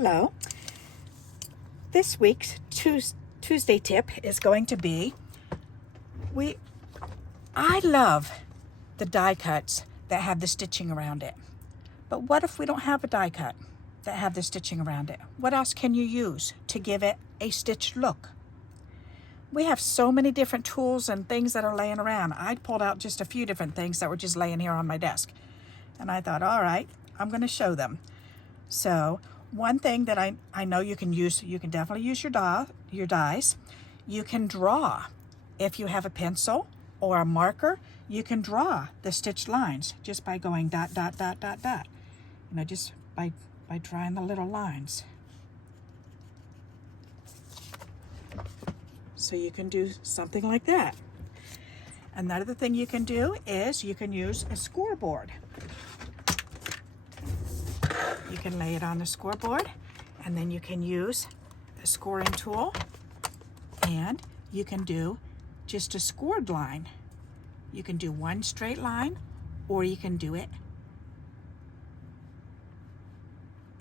Hello. This week's Tuesday tip is going to be, I love the die cuts that have the stitching around it. But what if we don't have a die cut that have the stitching around it? What else can you use to give it a stitched look? We have so many different tools and things that are laying around. I pulled out just a few different things that were just laying here on my desk. And I thought, all right, I'm going to show them. So one thing that I know you can use, you can definitely use your dies. You can draw. If you have a pencil or a marker, you can draw the stitched lines just by going dot, dot, dot, dot, dot. You know, just by drawing the little lines. So you can do something like that. Another thing you can do is you can use a scoreboard. You can lay it on the scoreboard, and then you can use a scoring tool, and you can do just a scored line. You can do one straight line, or you can do it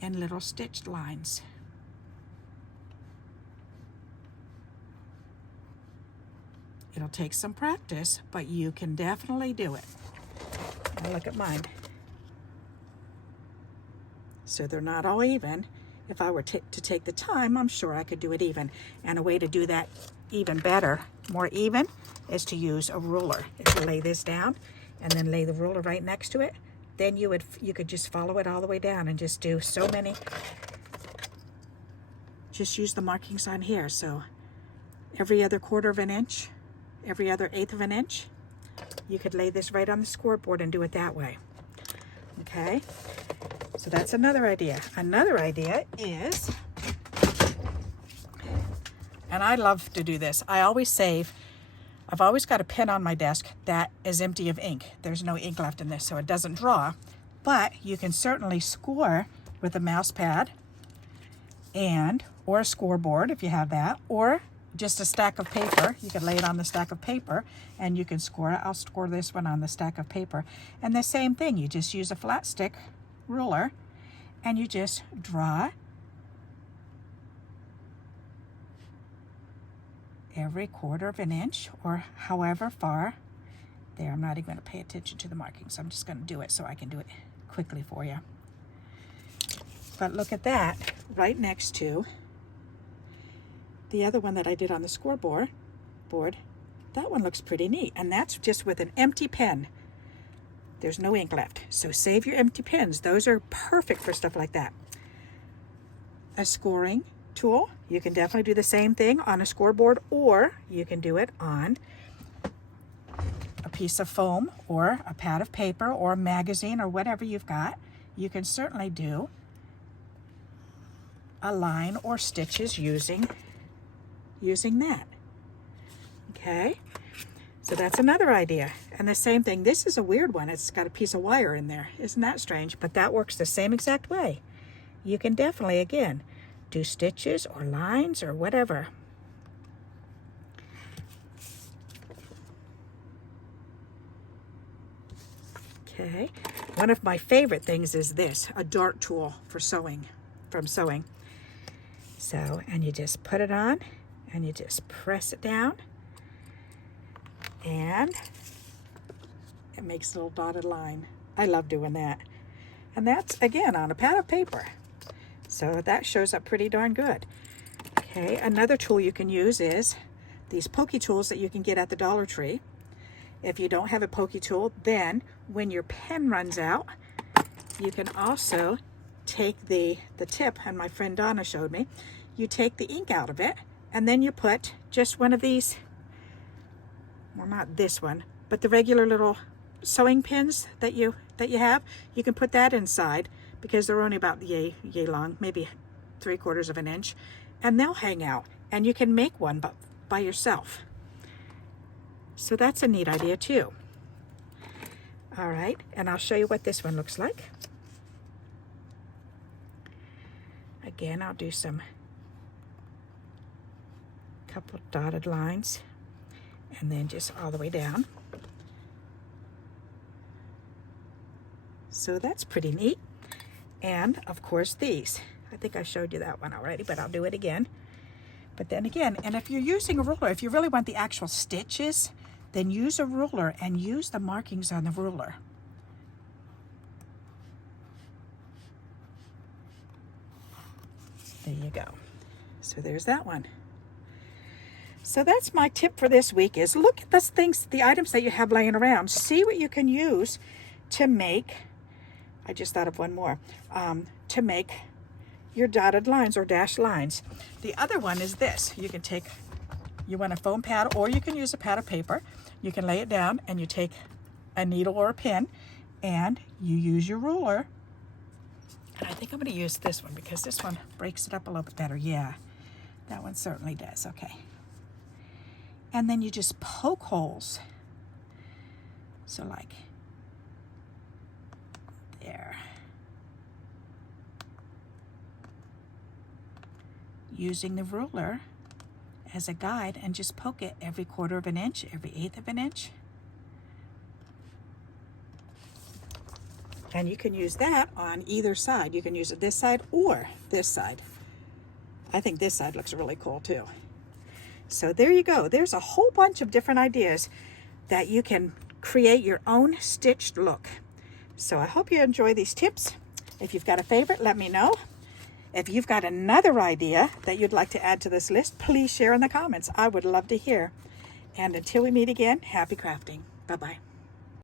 in little stitched lines. It'll take some practice, but you can definitely do it. Now look at mine. So they're not all even. If I were to take the time, I'm sure I could do it even. And a way to do that even better, more even, is to use a ruler. If you lay this down and then lay the ruler right next to it, then you could just follow it all the way down and just do so many. Just use the markings on here. So every other quarter of an inch, every other eighth of an inch, you could lay this right on the scoreboard and do it that way. Okay, so that's another idea. Another idea is, and I love to do this, I always save, I've always got a pen on my desk that is empty of ink. There's no ink left in this, so it doesn't draw, but you can certainly score with a mouse pad or a scoreboard if you have that, or just a stack of paper. You could lay it on the stack of paper and you can score it. I'll score this one on the stack of paper. And the same thing, you just use a flat stick ruler and you just draw every quarter of an inch or however far. There, I'm not even going to pay attention to the markings. I'm just going to do it so I can do it quickly for you. But look at that right next to the other one that I did on the scoreboard. That one looks pretty neat, and that's just with an empty pen. There's no ink left, so save your empty pens. Those are perfect for stuff like that. A scoring tool, you can definitely do the same thing on a scoreboard, or you can do it on a piece of foam or a pad of paper or a magazine or whatever you've got. You can certainly do a line or stitches using that. Okay, so that's another idea. And the same thing, this is a weird one. It's got a piece of wire in there. Isn't that strange? But that works the same exact way. You can definitely, again, do stitches or lines or whatever. Okay, one of my favorite things is this, a dart tool for sewing, from sewing. So, and you just put it on and you just press it down and it makes a little dotted line. I love doing that. And that's, again, on a pad of paper. So that shows up pretty darn good. Okay, another tool you can use is these pokey tools that you can get at the Dollar Tree. If you don't have a pokey tool, then when your pen runs out, you can also take the tip, and my friend Donna showed me, you take the ink out of it, and then you put just one of these, well, not this one, but the regular little sewing pins that you have. You can put that inside because they're only about yay long, maybe 3/4 of an inch, and they'll hang out. And you can make one by yourself. So that's a neat idea too. All right, and I'll show you what this one looks like. Again, I'll do some couple dotted lines and then just all the way down. So that's pretty neat. And of course these. I think I showed you that one already, but I'll do it again. But then again, and if you're using a ruler, if you really want the actual stitches, then use a ruler and use the markings on the ruler. There you go. So there's that one. So that's my tip for this week is look at those things, the items that you have laying around. See what you can use to make, I just thought of one more, to make your dotted lines or dashed lines. The other one is this. You can take, you want a foam pad or you can use a pad of paper. You can lay it down and you take a needle or a pin and you use your ruler. And I think I'm going to use this one because this one breaks it up a little bit better. Yeah, that one certainly does. Okay. And then you just poke holes. So like there. Using the ruler as a guide and just poke it every 1/4 of an inch, every 1/8 of an inch. And you can use that on either side. You can use it this side or this side. I think this side looks really cool too. So there you go. There's a whole bunch of different ideas that you can create your own stitched look. So I hope you enjoy these tips. If you've got a favorite, let me know. If you've got another idea that you'd like to add to this list, please share in the comments. I would love to hear. And until we meet again, happy crafting. Bye-bye.